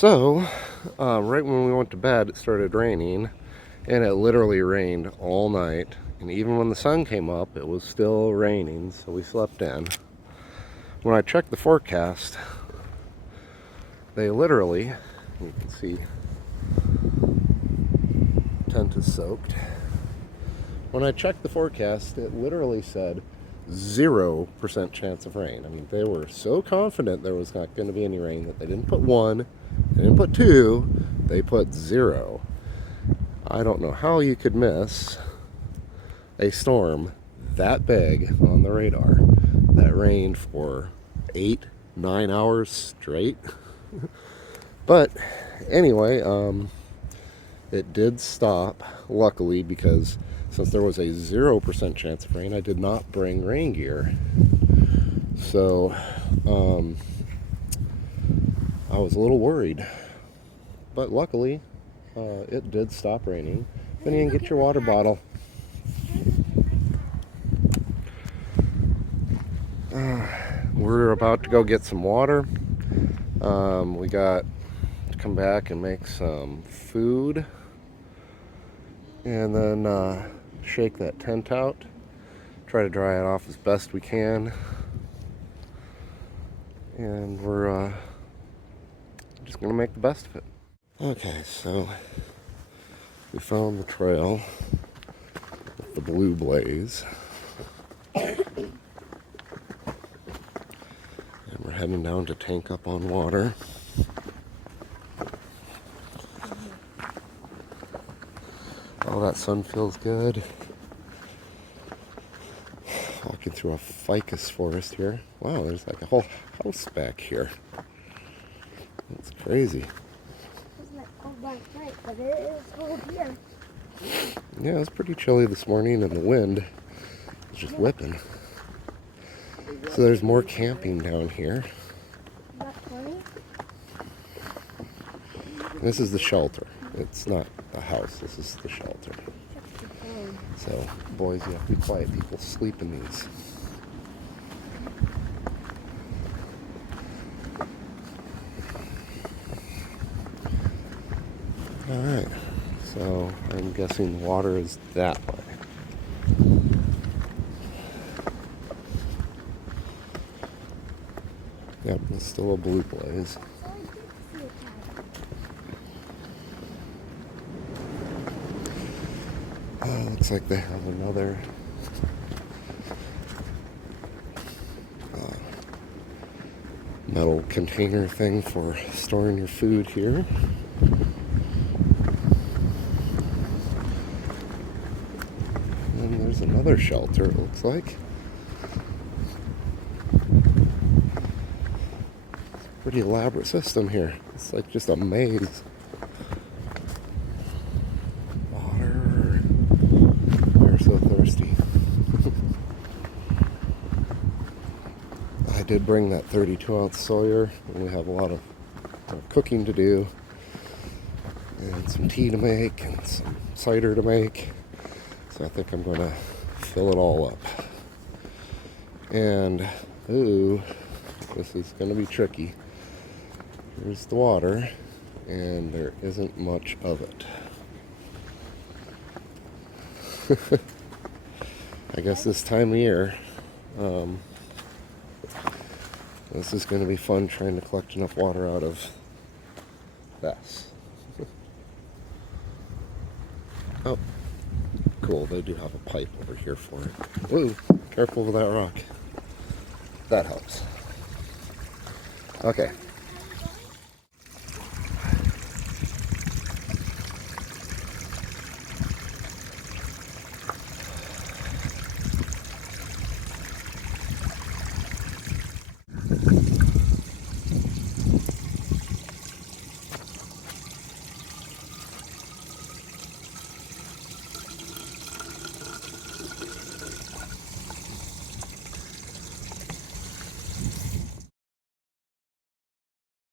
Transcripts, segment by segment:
So, right when we went to bed, it started raining, and it literally rained all night. And even when the sun came up, it was still raining, so we slept in. When I checked the forecast, they literally, you can see, tent is soaked. When I checked the forecast, it literally said 0% chance of rain. I mean, they were so confident there was not going to be any rain that they didn't put 1, they didn't put 2, they put 0. I don't know how you could miss a storm that big on the radar that rained for 8-9 hours straight. But anyway, it did stop, luckily, because since there was a 0% chance of rain, I did not bring rain gear. So I was a little worried. But luckily, it did stop raining. Then you can get your water bottle. We're about to go get some water. We got to come back and make some food. And then shake that tent out. Try to dry it off as best we can. And we're just going to make the best of it. Okay, so we found the trail with the blue blaze. And we're heading down to tank up on water. Oh, that sun feels good. Walking through a ficus forest here. Wow, there's like a whole house back here. That's crazy. Isn't it cold last night? But it is cold here. Yeah, it was pretty chilly this morning, and the wind is just whipping. So there's more camping down here. This is the shelter. It's not a house. This is the shelter. So, boys, you have to be quiet. People sleep in these. Alright, so I'm guessing water is that way. Yep, it's still a blue blaze. Looks like they have another metal container thing for storing your food here. And there's another shelter, it looks like. It's a pretty elaborate system here. It's like just a maze. Water. We're so thirsty. I did bring that 32-ounce Sawyer, and we have a lot of cooking to do, and some tea to make, and some cider to make. So I think I'm going to fill it all up. And, ooh, this is going to be tricky. Here's the water, and there isn't much of it. I guess this time of year, this is going to be fun trying to collect enough water out of this. Oh, cool. They do have a pipe over here for it. Ooh, careful with that rock. That helps. Okay.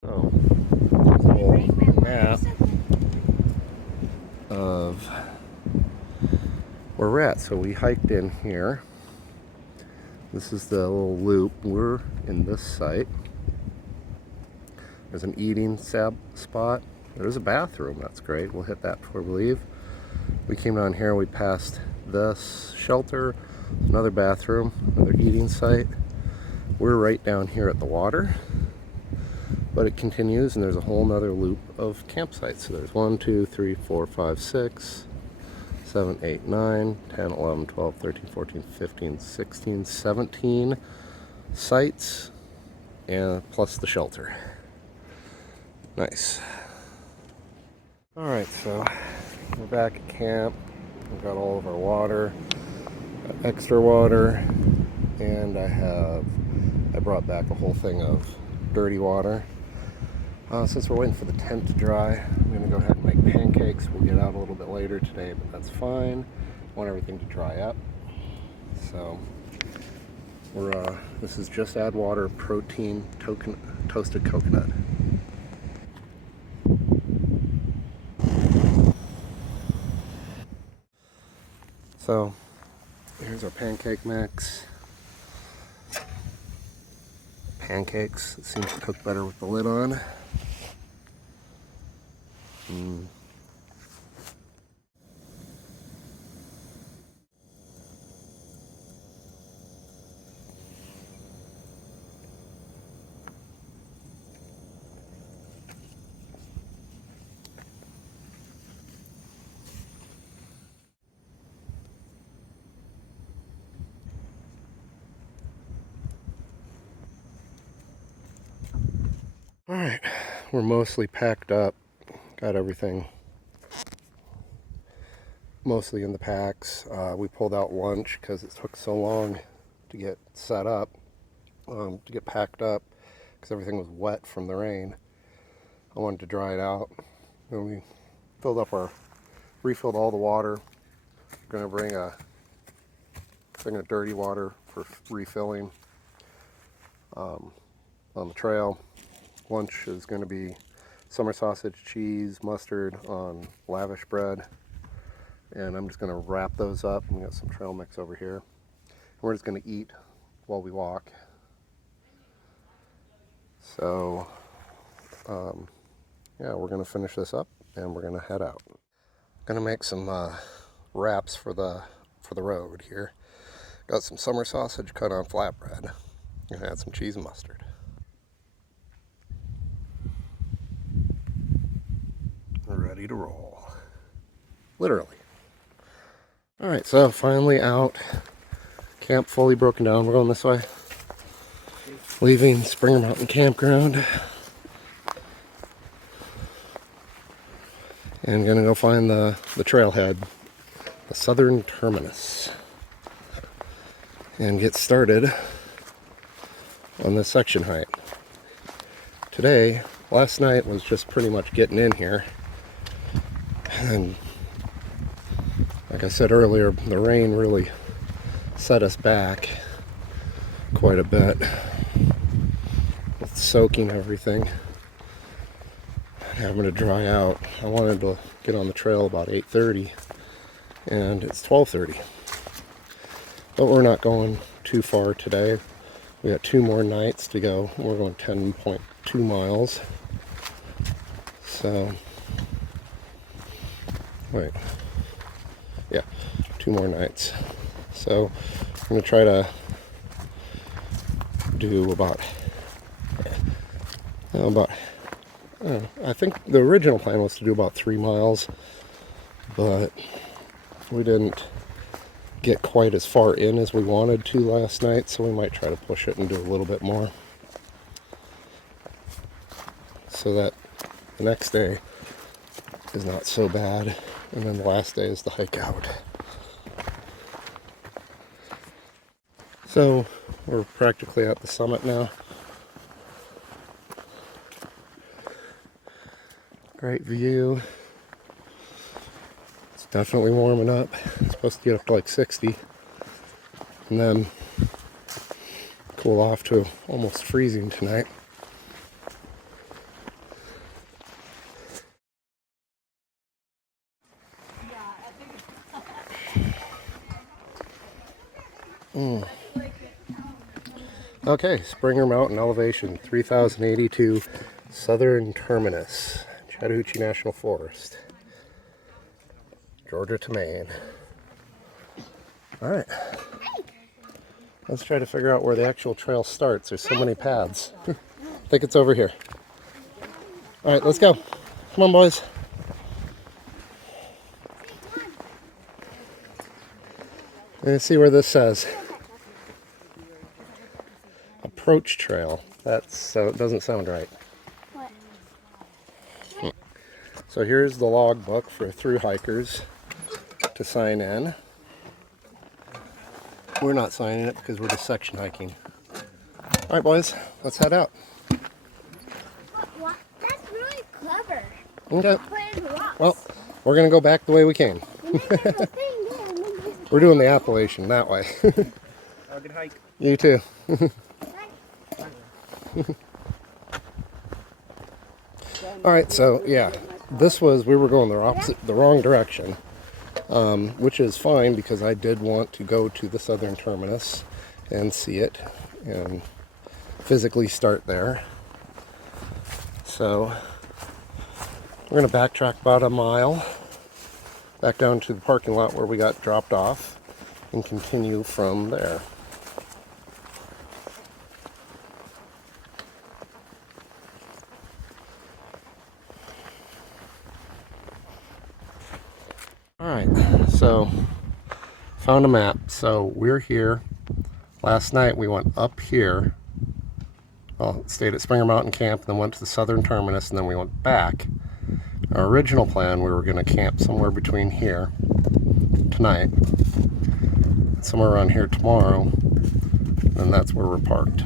So, there's a little map of where we're at. So we hiked in here. This is the little loop. We're in this site. There's an eating spot. There's a bathroom. That's great. We'll hit that before we leave. We came down here. We passed this shelter, another bathroom, another eating site. We're right down here at the water, but it continues, and there's a whole nother loop of campsites. So there's 1, 2, 3, 4, 5, 6, 7, 8, 9, 10, 11, 12, 13, 14, 15, 16, 17 sites, and plus the shelter. Nice. Alright, so we're back at camp. We've got all of our water, extra water, and I brought back a whole thing of dirty water. Since we're waiting for the tent to dry, I'm going to go ahead and make pancakes. We'll get out a little bit later today, but that's fine. I want everything to dry up. So this is just add water, protein, toasted coconut. So here's our pancake mix. Pancakes, it seems to cook better with the lid on. Alright, we're mostly packed up. Got everything mostly in the packs. We pulled out lunch because it took so long to get set up, to get packed up, because everything was wet from the rain. I wanted to dry it out. Then we refilled all the water. We're going to bring a thing of dirty water for refilling on the trail. Lunch is going to be summer sausage, cheese, mustard on lavish bread. And I'm just going to wrap those up. We got some trail mix over here. And we're just going to eat while we walk. So, yeah, we're going to finish this up and we're going to head out. Going to make some wraps for the road here. Got some summer sausage cut on flatbread. And add some cheese and mustard. We're ready to roll. Literally. Alright, so finally out. Camp fully broken down. We're going this way. Leaving Springer Mountain Campground. And gonna go find the trailhead, the southern terminus. And get started on this section height. Last night was just pretty much getting in here. And like I said earlier, the rain really set us back quite a bit with soaking everything, having to dry out. I wanted to get on the trail about 8:30 and it's 12:30, but we're not going too far today. We got 2 more nights to go. We're going 10.2 miles. So wait, yeah, 2 more nights. So I'm going to try to do I think the original plan was to do about 3 miles, but we didn't get quite as far in as we wanted to last night, so we might try to push it and do a little bit more, so that the next day is not so bad, and then the last day is the hike out. So we're practically at the summit now. Great view. It's definitely warming up. It's supposed to get up to like 60 and then cool off to almost freezing tonight. Okay, Springer Mountain elevation 3,082 Southern Terminus, Chattahoochee National Forest, Georgia to Maine. All right, let's try to figure out where the actual trail starts. There's so many paths. I think it's over here. All right, let's go. Come on, boys. Let's see where this says. Approach trail. So it doesn't sound right. What? So here's the log book for through hikers to sign in. We're not signing it because we're just section hiking. All right, boys, let's head out. What? That's really clever. Okay. Put in rocks. Well, we're gonna go back the way we came. We're doing the Appalachian that way. Have a good hike. You too. All right, so yeah, we were going the wrong direction, which is fine because I did want to go to the Southern Terminus and see it and physically start there. So we're gonna backtrack about a mile back down to the parking lot where we got dropped off and continue from there. Alright, so found a map. So we're here. Last night we went up here. Well, stayed at Springer Mountain Camp, then went to the Southern Terminus, and then we went back. Our original plan, we were going to camp somewhere between here tonight, somewhere around here tomorrow, and that's where we're parked.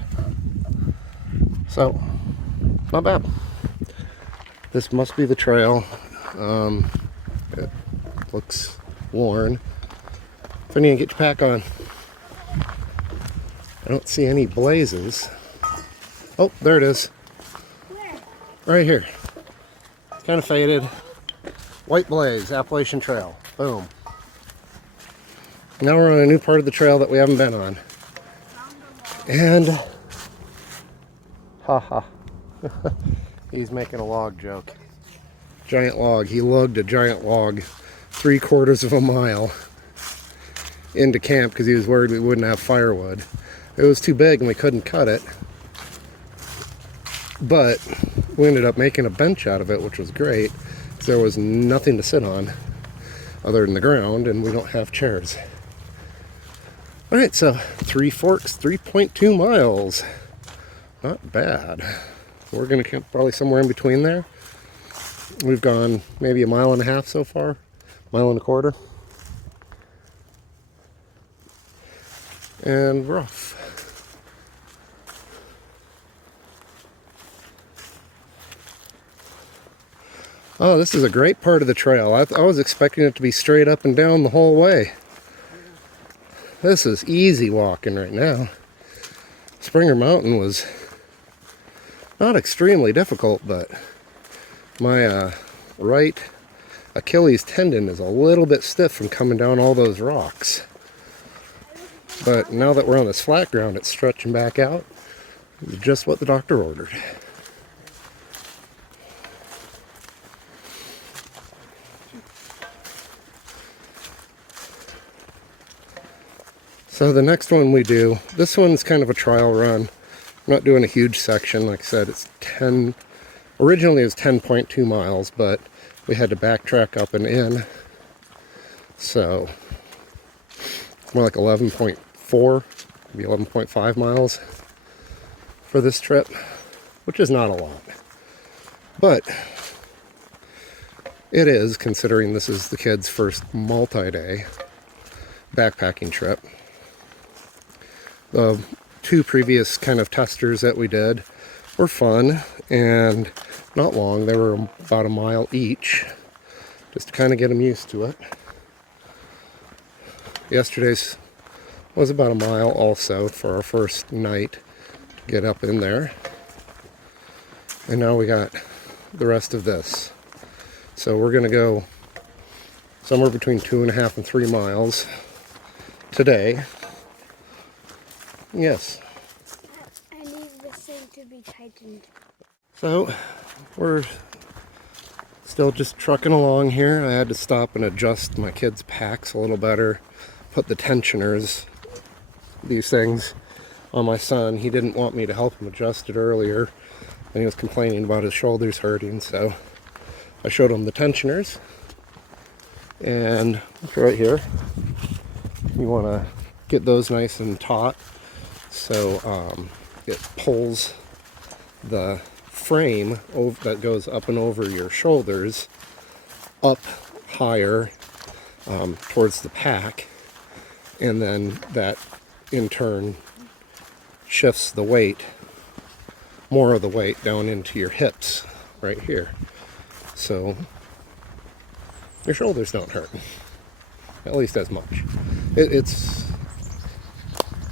So, not bad. This must be the trail. It looks worn. If I need to get your pack on. I don't see any blazes. Oh, there it is. Where? Right here. It's kind of faded. White blaze, Appalachian Trail. Boom. Now we're on a new part of the trail that we haven't been on. And, haha. He's making a log joke. Giant log. He lugged a giant log 3/4 of a mile into camp because he was worried we wouldn't have firewood. It was too big and we couldn't cut it. But we ended up making a bench out of it, which was great. There was nothing to sit on other than the ground, and we don't have chairs. All right, so 3 Forks, 3.2 miles. Not bad. We're gonna camp probably somewhere in between there. We've gone maybe 1.5 miles so far, 1.25 miles. And we're off. Oh, this is a great part of the trail. I was expecting it to be straight up and down the whole way. This is easy walking right now. Springer Mountain was not extremely difficult, but my right Achilles tendon is a little bit stiff from coming down all those rocks. But now that we're on this flat ground, it's stretching back out. Just what the doctor ordered. So the next one we do, this one's kind of a trial run. I'm not doing a huge section. Like I said, it's originally it was 10.2 miles, but we had to backtrack up and in. So it's more like 11.4, maybe 11.5 miles for this trip, which is not a lot. But it is, considering this is the kids' first multi-day backpacking trip. The 2 previous kind of testers that we did were fun and not long. They were about 1 mile each, just to kind of get them used to it. Yesterday's was about 1 mile also for our first night to get up in there. And now we got the rest of this. So we're going to go somewhere between 2.5 and 3 miles today. Yes. I need this thing to be tightened. So we're still just trucking along here. I had to stop and adjust my kids' packs a little better, put the tensioners, these things, on my son. He didn't want me to help him adjust it earlier, and he was complaining about his shoulders hurting, so I showed him the tensioners. And right here, you want to get those nice and taut so it pulls the frame that goes up and over your shoulders up higher towards the pack, and then that in turn shifts the weight, more of the weight, down into your hips right here, so your shoulders don't hurt, at least as much. It's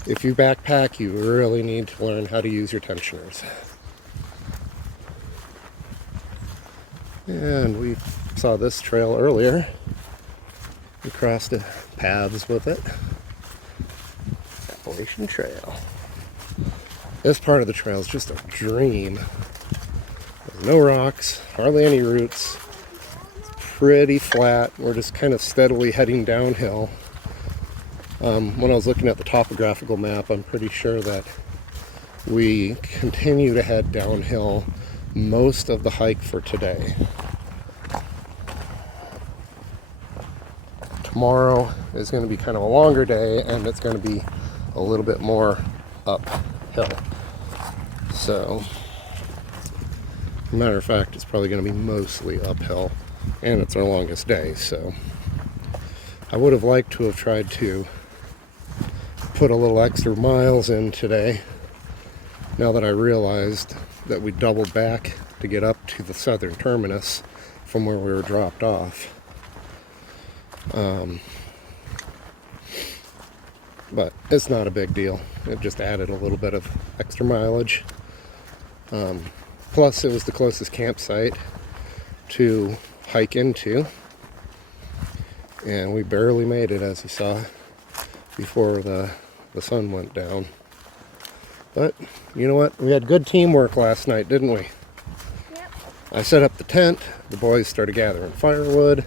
if you backpack, you really need to learn how to use your tensioners. And we saw this trail earlier. We crossed paths with it. Appalachian Trail. This part of the trail is just a dream. There's no rocks, hardly any roots. It's pretty flat. We're just kind of steadily heading downhill. When I was looking at the topographical map, I'm pretty sure that we continue to head downhill most of the hike for today. Tomorrow is going to be kind of a longer day, and it's going to be a little bit more uphill. So, matter of fact, it's probably going to be mostly uphill, and it's our longest day. So, I would have liked to have tried to put a little extra miles in today, now that I realized that we doubled back to get up to the southern terminus from where we were dropped off. But it's not a big deal. It just added a little bit of extra mileage. Plus, it was the closest campsite to hike into, and we barely made it, as you saw, before the sun went down. But you know what? We had good teamwork last night, didn't we? Yep. I set up the tent. The boys started gathering firewood.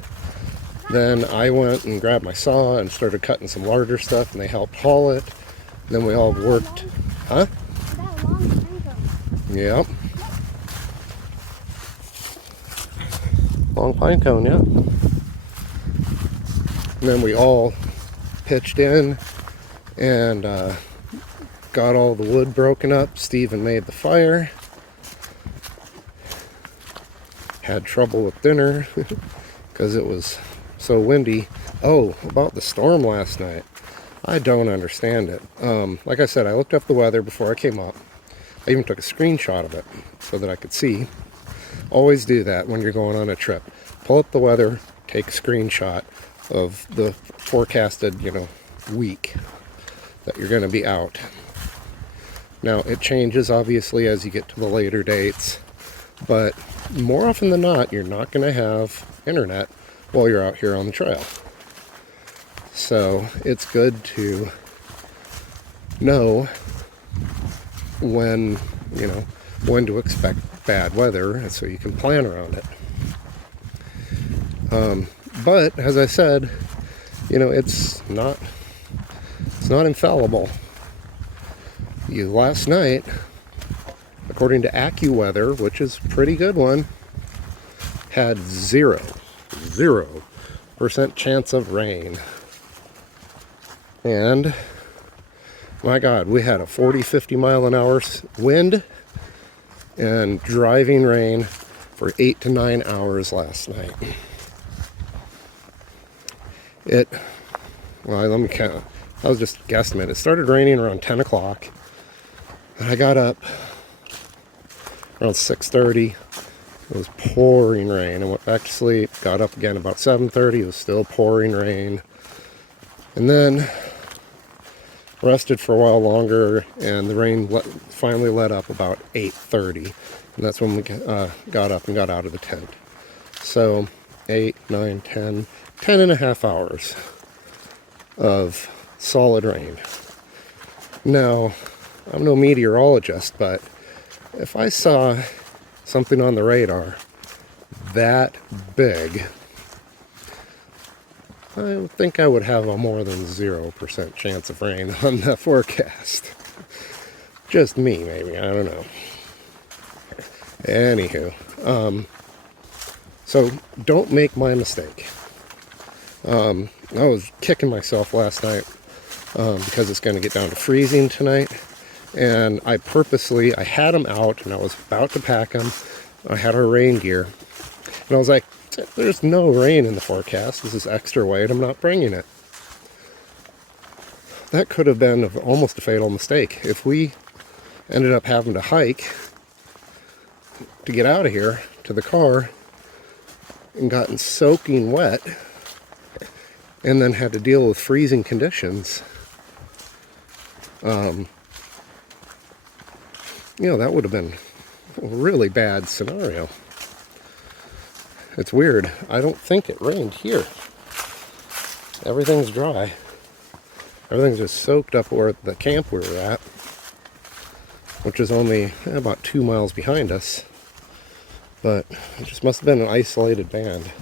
Then I went and grabbed my saw and started cutting some larger stuff, and they helped haul it. Then we all worked. Huh? That long finger. Yep. Long pine cone, yeah. And then we all pitched in and got all the wood broken up. Steven made the fire. Had trouble with dinner because it was so windy. Oh, about the storm last night. I don't understand it. Like I said, I looked up the weather before I came up. I even took a screenshot of it so that I could see. Always do that when you're going on a trip. Pull up the weather, take a screenshot of the forecasted, week that you're going to be out. Now, it changes obviously as you get to the later dates, but more often than not, you're not going to have internet while you're out here on the trail. So it's good to know when to expect bad weather, so you can plan around it. But as I said, it's not infallible. Last night, according to AccuWeather, which is a pretty good one, had 0% chance of rain. And my God, we had a 40-50 mile an hour wind and driving rain for 8 to 9 hours last night. Let me count. I was just guessing. It started raining around 10 o'clock. And I got up around 6:30. It was pouring rain. I went back to sleep. Got up again about 7:30. It was still pouring rain. And then rested for a while longer, and the rain finally let up about 8:30. And that's when we got up and got out of the tent. So 8, 9, 10 and a half hours of solid rain. Now, I'm no meteorologist, but if I saw something on the radar that big, I think I would have a more than 0% chance of rain on the forecast. Just me, maybe. I don't know. Anywho, so don't make my mistake. I was kicking myself last night because it's going to get down to freezing tonight. And I had them out and I was about to pack them. I had our rain gear. And I was like, there's no rain in the forecast. This is extra weight. I'm not bringing it. That could have been almost a fatal mistake. If we ended up having to hike to get out of here to the car and gotten soaking wet and then had to deal with freezing conditions, that would have been a really bad scenario. It's weird. I don't think it rained here. Everything's dry. Everything's just soaked up where the camp we were at, which is only about 2 miles behind us. But it just must have been an isolated band.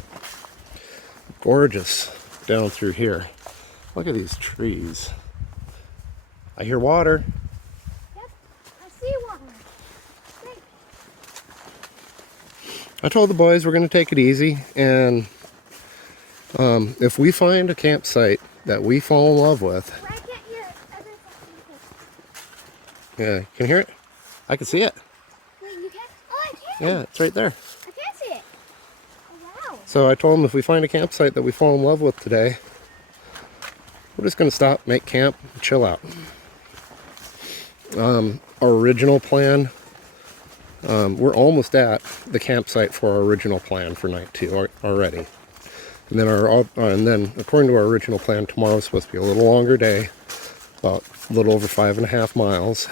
Gorgeous down through here. Look at these trees. I hear water. Yep, I see water. Great. I told the boys we're going to take it easy, and if we find a campsite that we fall in love with. Where I can't hear it. Yeah, you can hear it? I can see it. Wait, you can? Oh, I can. Yeah, it's right there. I can see it. Oh, wow. So I told them if we find a campsite that we fall in love with today, we're just going to stop, make camp, and chill out. Our original plan, we're almost at the campsite for our original plan for night 2 already. And then, according to our original plan, tomorrow's supposed to be a little longer day, about a little over 5.5 miles.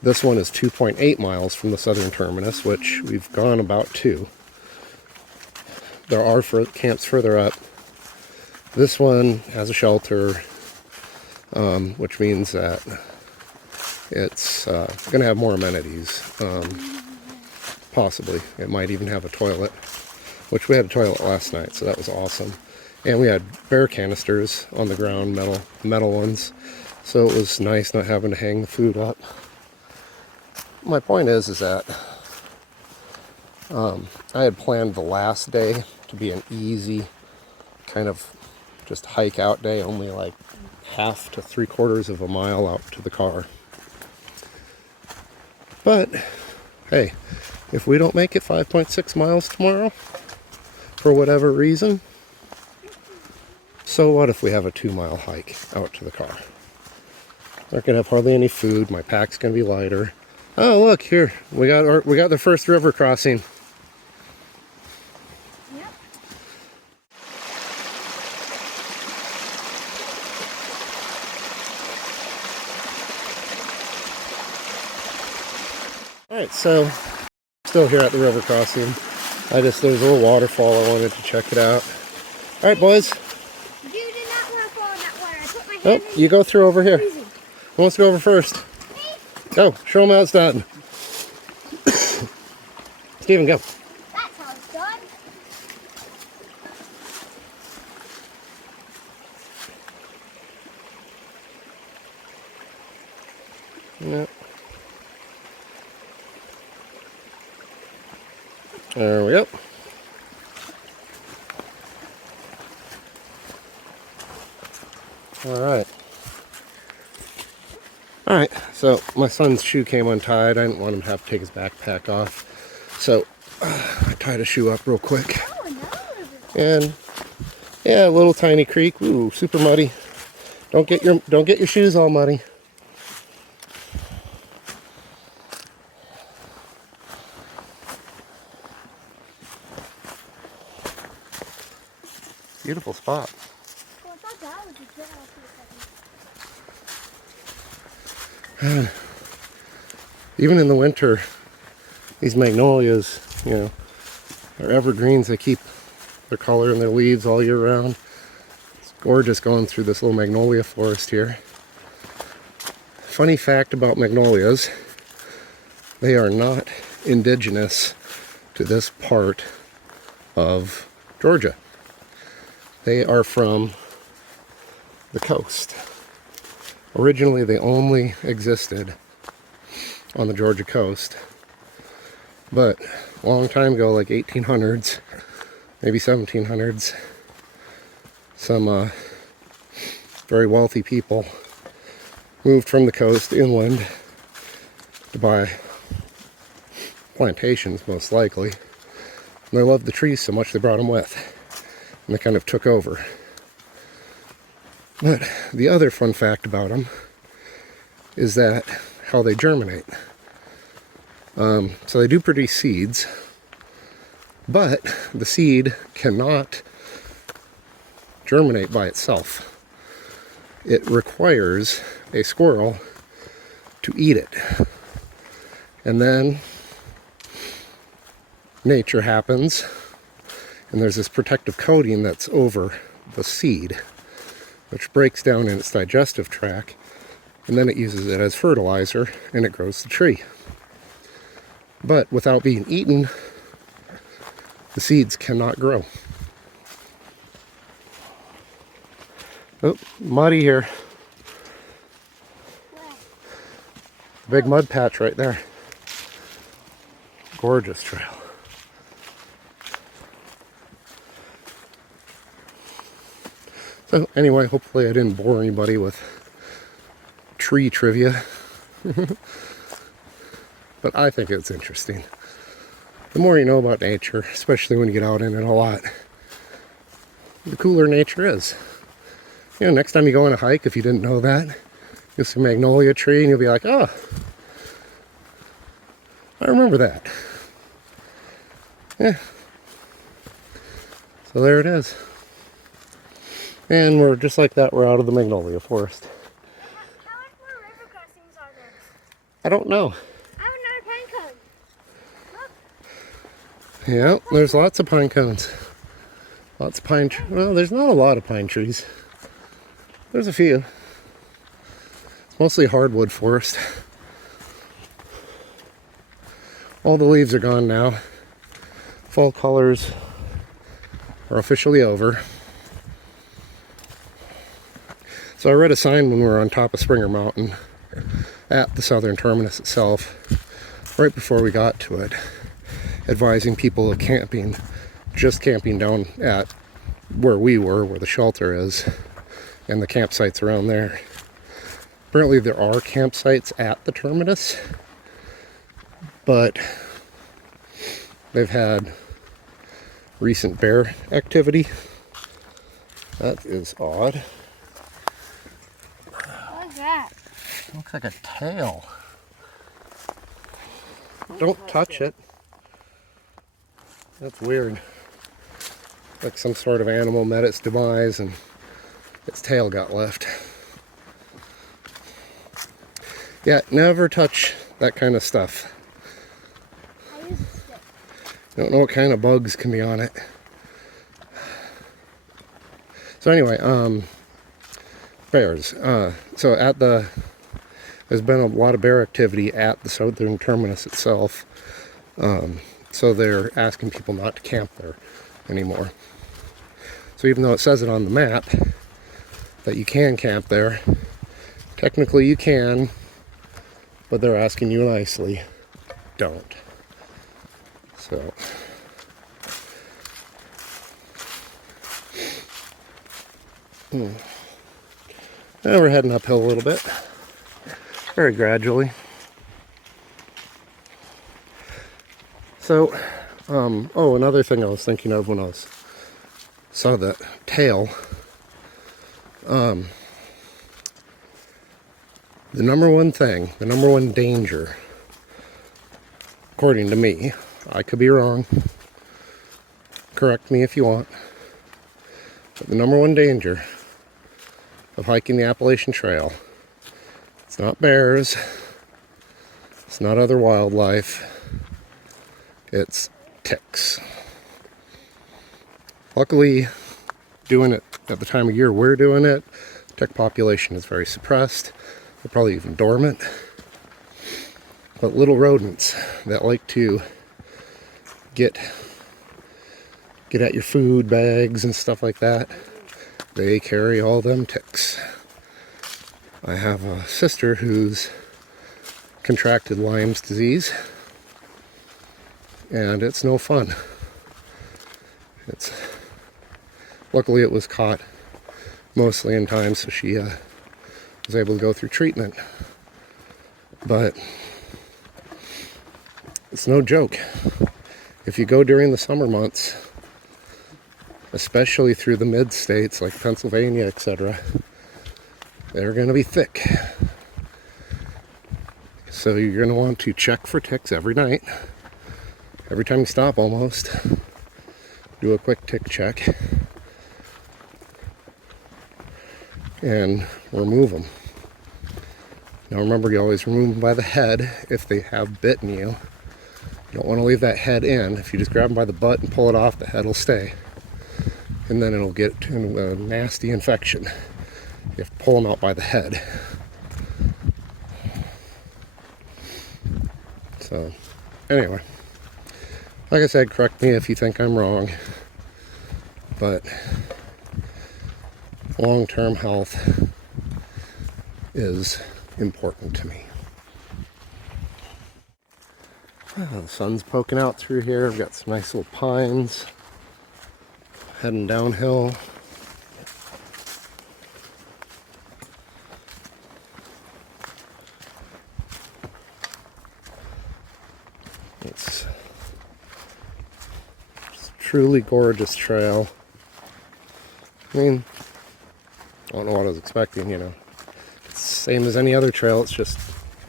This one is 2.8 miles from the southern terminus, which we've gone about 2. There are camps further up. This one has a shelter, which means that it's going to have more amenities. Possibly. It might even have a toilet, which we had a toilet last night, so that was awesome. And we had bear canisters on the ground, metal ones, so it was nice not having to hang the food up. My point is that I had planned the last day to be an easy kind of just hike out day, only like 1/2 to 3/4 of a mile out to the car. But hey, if we don't make it 5.6 miles tomorrow, for whatever reason, so what if we have a 2-mile hike out to the car? Not gonna have hardly any food. My pack's gonna be lighter. Oh, look here, we got the first river crossing. Yep. All right, so still here at the river crossing. There's a little waterfall. I wanted to check it out. All right, boys. You did not want to fall in that water. I put my hand Oh, you go through over here. freezing. Who wants to go over first? Me? Go, show them how it's done. Steven, go. That's how it's done. Yeah. There we go. All right, so my son's shoe came untied. I didn't want him to have to take his backpack off. So I tied a shoe up real quick. Oh, another river. And yeah, a little tiny creek. Ooh, super muddy. Don't get your shoes all muddy. Beautiful spot. Well, I thought that was a trail for a second. Even in the winter, these magnolias, are evergreens. They keep their color and their leaves all year round. It's gorgeous going through this little magnolia forest here. Funny fact about magnolias, They are not indigenous to this part of Georgia. They are from the coast. Originally, they only existed on the Georgia coast, but a long time ago, like 1800s, maybe 1700s, some very wealthy people moved from the coast inland to buy plantations, most likely. And they loved the trees so much they brought them with, and they kind of took over. But the other fun fact about them is that how they germinate. So they do produce seeds, but the seed cannot germinate by itself. It requires a squirrel to eat it. And then nature happens, and there's this protective coating that's over the seed, which breaks down in its digestive tract, and then it uses it as fertilizer, and it grows the tree. But without being eaten, the seeds cannot grow. Oh, muddy here. Big mud patch right there. Gorgeous trail. So anyway, hopefully I didn't bore anybody with tree trivia. But I think it's interesting. The more you know about nature, especially when you get out in it a lot, the cooler nature is. You know, next time you go on a hike, if you didn't know that, you'll see a magnolia tree and you'll be like, oh, I remember that. Yeah. So there it is. And we're just like that, we're out of the magnolia forest. How much more river crossings are there? I don't know. I have another pine cone. Look. Yeah, there's lots of pine cones. Lots of pine trees. Well, there's not a lot of pine trees. There's a few. It's mostly hardwood forest. All the leaves are gone now. Fall colors are officially over. So I read a sign when we were on top of Springer Mountain at the southern terminus itself, right before we got to it, advising people of camping, just camping down at where we were, where the shelter is, and the campsites around there. Apparently there are campsites at the terminus, but they've had recent bear activity. That is odd. What's that? Looks like a tail. Don't touch it. That's weird. Like some sort of animal met its demise and its tail got left. Yeah, never touch that kind of stuff. I used a stick. You don't know what kind of bugs can be on it. So anyway, bears. So there's been a lot of bear activity at the southern terminus itself. So they're asking people not to camp there anymore. So even though it says it on the map that you can camp there, technically you can, but they're asking you nicely, don't. So now we're heading uphill a little bit, very gradually. So, oh, another thing I was thinking of when I saw that tail, the number one thing, the number one danger, according to me, I could be wrong, correct me if you want, but the number one danger of hiking the Appalachian Trail, it's not bears, it's not other wildlife, it's ticks. Luckily, doing it at the time of year we're doing it, tick population is very suppressed. They're probably even dormant. But little rodents that like to get at your food bags and stuff like that, they carry all them ticks. I have a sister who's contracted Lyme's disease, and it's no fun. Luckily it was caught mostly in time, so she was able to go through treatment. But it's no joke. If you go during the summer months, especially through the mid-states like Pennsylvania, etc., they're going to be thick. So you're going to want to check for ticks every night. Every time you stop almost, do a quick tick check and remove them. Now remember, you always remove them by the head if they have bitten you. You don't want to leave that head in. If you just grab them by the butt and pull it off, the head will stay. And then it'll get a nasty infection. You have to pull them out by the head. So, anyway. Like I said, correct me if you think I'm wrong. But long-term health is important to me. Oh, the sun's poking out through here. I've got some nice little pines heading downhill. It's a truly gorgeous trail. I mean, I don't know what I was expecting, you know. It's the same as any other trail, it's just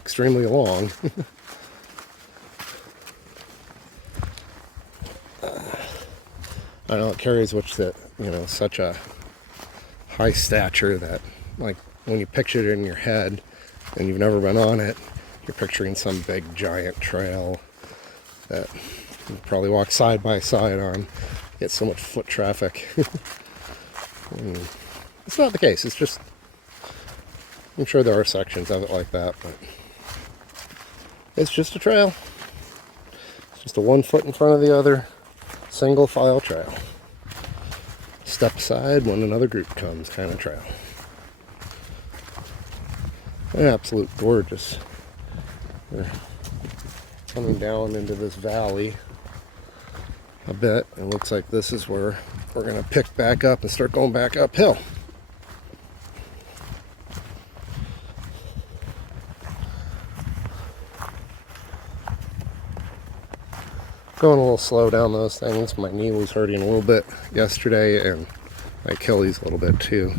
extremely long. I know it carries such a high stature that, like, when you picture it in your head and you've never been on it, you're picturing some big giant trail that you probably walk side by side on, get so much foot traffic. It's not the case. It's just, I'm sure there are sections of it like that, but it's just a trail. It's just a 1 foot in front of the other, single file trail. Step aside when another group comes kind of trail. An absolute gorgeous. We're coming down into this valley a bit. It looks like this is where we're going to pick back up and start going back uphill. Going a little slow down those things. My knee was hurting a little bit yesterday, and my Achilles a little bit too.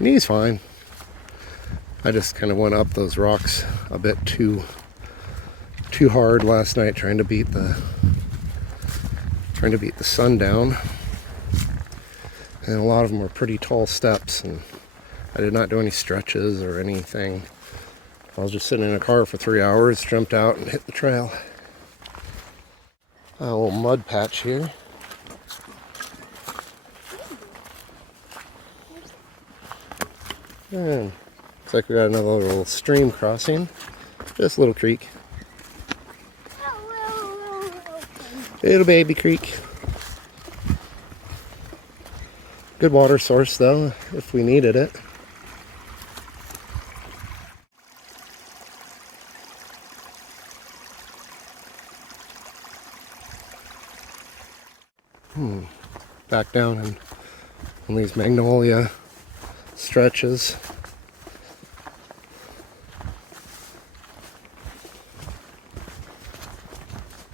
Knee's fine. I just kind of went up those rocks a bit too hard last night, trying to beat the sun down. And a lot of them were pretty tall steps, and I did not do any stretches or anything. I was just sitting in a car for 3 hours, jumped out and hit the trail. A little mud patch here. And looks like we got another little stream crossing. This little creek. Little baby creek. Good water source though, if we needed it. Back down in these magnolia stretches.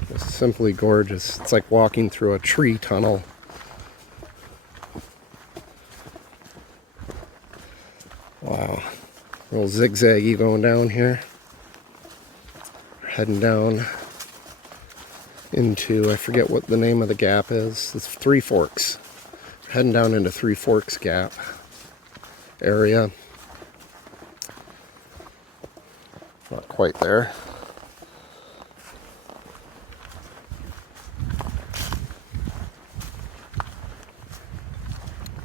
It's simply gorgeous. It's like walking through a tree tunnel. Wow. A little zigzaggy going down here. We're heading down into, I forget what the name of the gap is. It's Three Forks. We're heading down into Three Forks Gap area. Not quite there.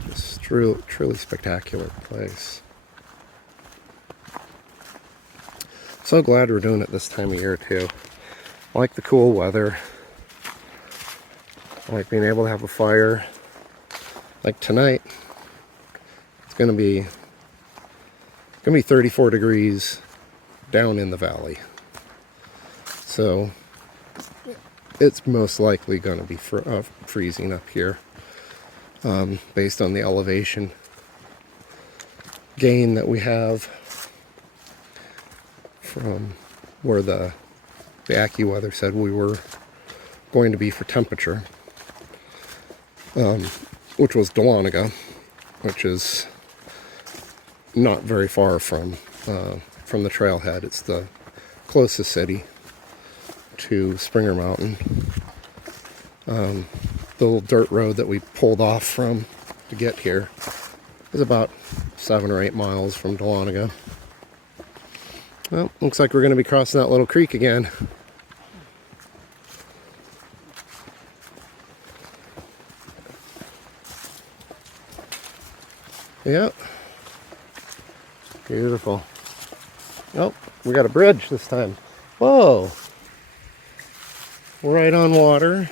Just truly spectacular place. So glad we're doing it this time of year too. I like the cool weather. I like being able to have a fire. Like tonight, it's gonna be 34 degrees down in the valley. So it's most likely gonna be freezing up here, based on the elevation gain that we have from where the AccuWeather said we were going to be for temperature, which was Dahlonega, which is not very far from the trailhead. It's the closest city to Springer Mountain. The little dirt road that we pulled off from to get here is about 7 or 8 miles from Dahlonega. Well, looks like we're going to be crossing that little creek again. Yep. Beautiful. Oh, we got a bridge this time. Whoa. Right on water.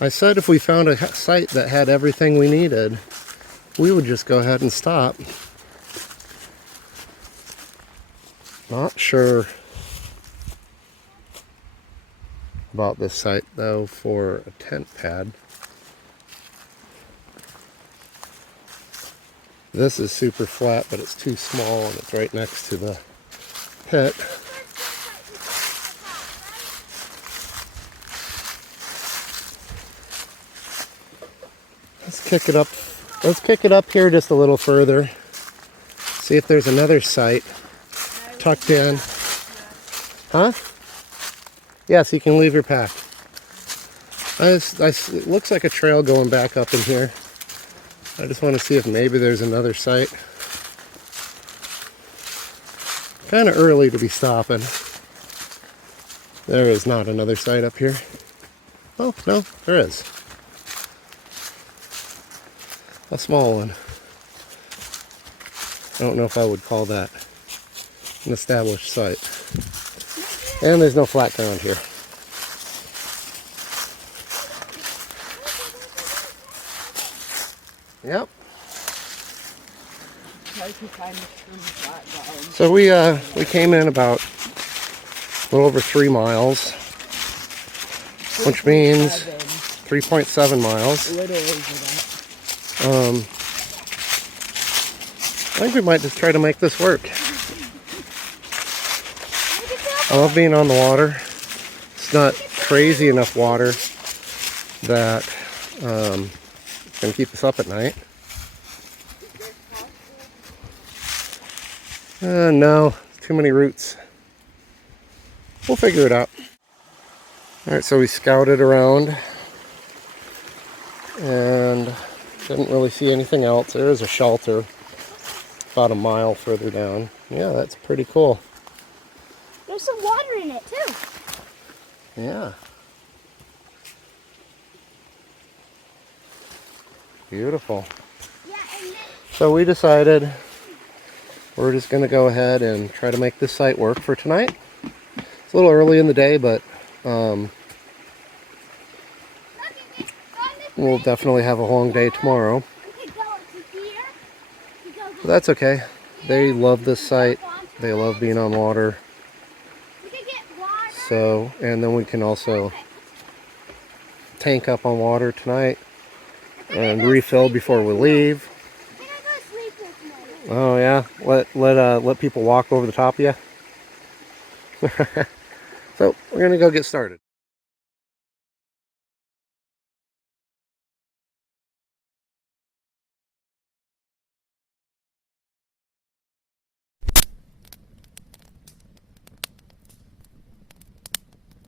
I said if we found a site that had everything we needed, we would just go ahead and stop. Not sure about this site though for a tent pad. This is super flat, but it's too small and it's right next to the pit. Let's kick it up. Let's kick it up here just a little further. See if there's another site tucked in. Huh? Yes, you can leave your pack. It looks like a trail going back up in here. I just want to see if maybe there's another site. Kind of early to be stopping. There is not another site up here. Oh, no, there is. A small one. I don't know if I would call that an established site. And there's no flat ground here. Yep. So we came in about a little over 3 miles, which means 3.7 miles. I think we might just try to make this work. I love being on the water. It's not crazy enough water that it's going to keep us up at night. No, too many roots. We'll figure it out. Alright, so we scouted around and didn't really see anything else. There is a shelter about a mile further down. Yeah, that's pretty cool. There's some water in it too. Yeah. Beautiful. Yeah, and then So we decided we're just going to go ahead and try to make this site work for tonight. It's a little early in the day, but we'll definitely have a long day tomorrow. But that's okay. They love this site. They love being on water. So, and then we can also tank up on water tonight and refill before we leave. Oh yeah, let people walk over the top of you. So we're gonna go get started.